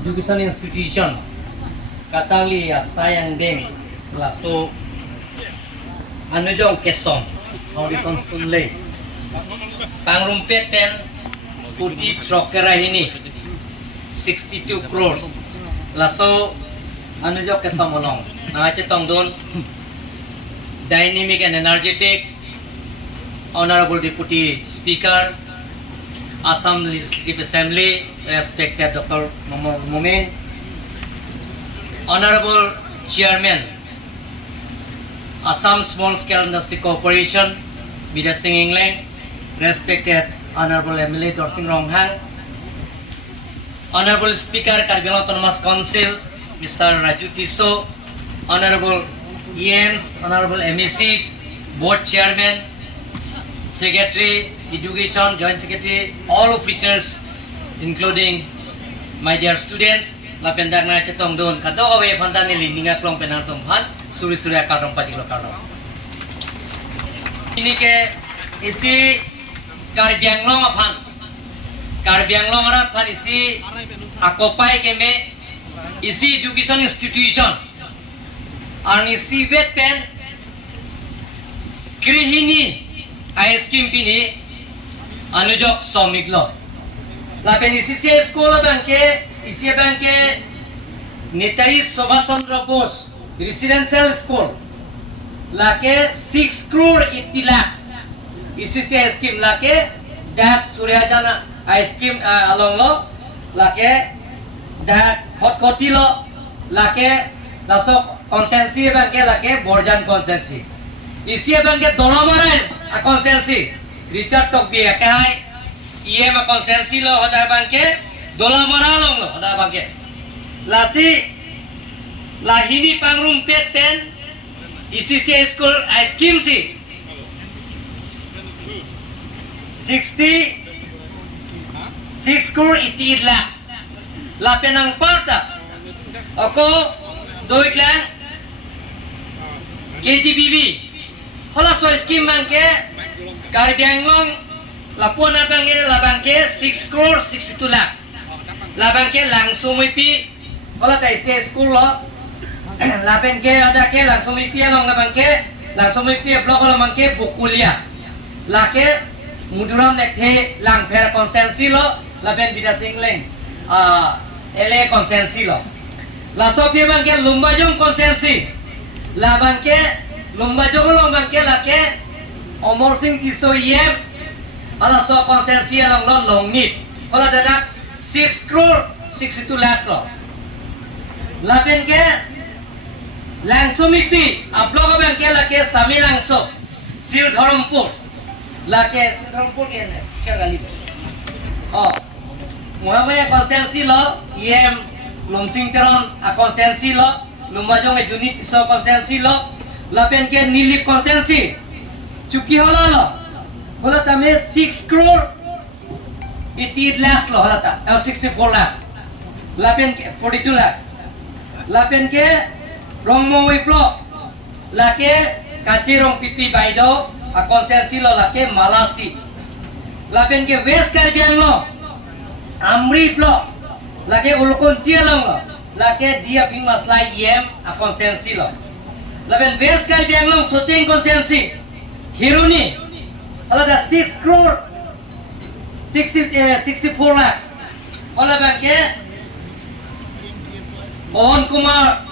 education institution kacali sayang deng laso anujong kesom horizon sunle pangrumpet ten puti trokera ini 62 crores laso anujong kesom olong nangache tongdon dynamic and energetic honorable deputy speaker Assam Legislative Assembly, respected Dr. Mumin, Honorable Chairman, Assam Small Scale Industry Corporation, Vida Singh England, respected Honorable MLA Dorsing Ronghang, Honorable Speaker Kargil Autonomous Council, Mr. Raju Tiso, Honorable EMs, Honorable MECs, Board Chairman, Secretary, Education, Joint Secretary, all officers, including my dear students, lapendak na chetong don, kado awe pandan nili ninga klong penang tumphan, suri surya karong patilo karong. Ini ke isi karbianglong aphan, karbianglong arat phan isi akopai keme isi education institution, arni isi vet pen krihini ice cream pini anujok somiglo lapen isi school banke isi banke Netaji Subhash Chandra Bose residential school lake 6 crore 80 lakhs isi ice cream lake that Suryajana ice cream along lo lake that khatkhati lo lake lasok konsensi banke lake borjan konsensi isi banke dolamaran a konsensi Richard tokbi kahai IM a konsensi lo hoda banke dola maralong lo hoda banke lasi lahini pangrum pet ten ICC school ice cream si 66 crore 88 lakhs la penang parta ako doi klang KGBB hola so scheme banke karbianglong lapona banke la banke 6 crore 62 lakhs la banke langsung mipi hola tai se school lo la banke ada ke langsung mipi long la banke langsung mipi blok lo banke bukulia la ke muduram lekhe lang pher konsensi lo la ben Vida Singh leng LA konsensi lo la so pie banke lumbajong konsensi la banke Lumba jogo lomba ke lake Omor Singh Tiso yem ala so konsensi along lo long nit ala dadak 6 crore 62 lakhs lo lapen ke langsung mipi upload ben ke lake sami langsung sil dharampur lake dharampur enes kerali muhamaya konsensi lo yem lomsing teron a konsensi lo lumba jogo junit so konsensi lo lapen ke nilip konsensi cuki hola lo hola tame 6 crore 88 lakhs lo hola ta 64 lakhs lapen ke 42 lakhs lapen ke rongmo wiplo lake kacirong pipi baido a konsensi lo lake malasi lapen ke west karbiang lo amri plo lake ulkon cialong lo lake dia pimas lai yem a konsensi lo laben west karbiang long socheng konsensi hiruni ala da 6 crore 64 lakhs ala banke Mohan Kumar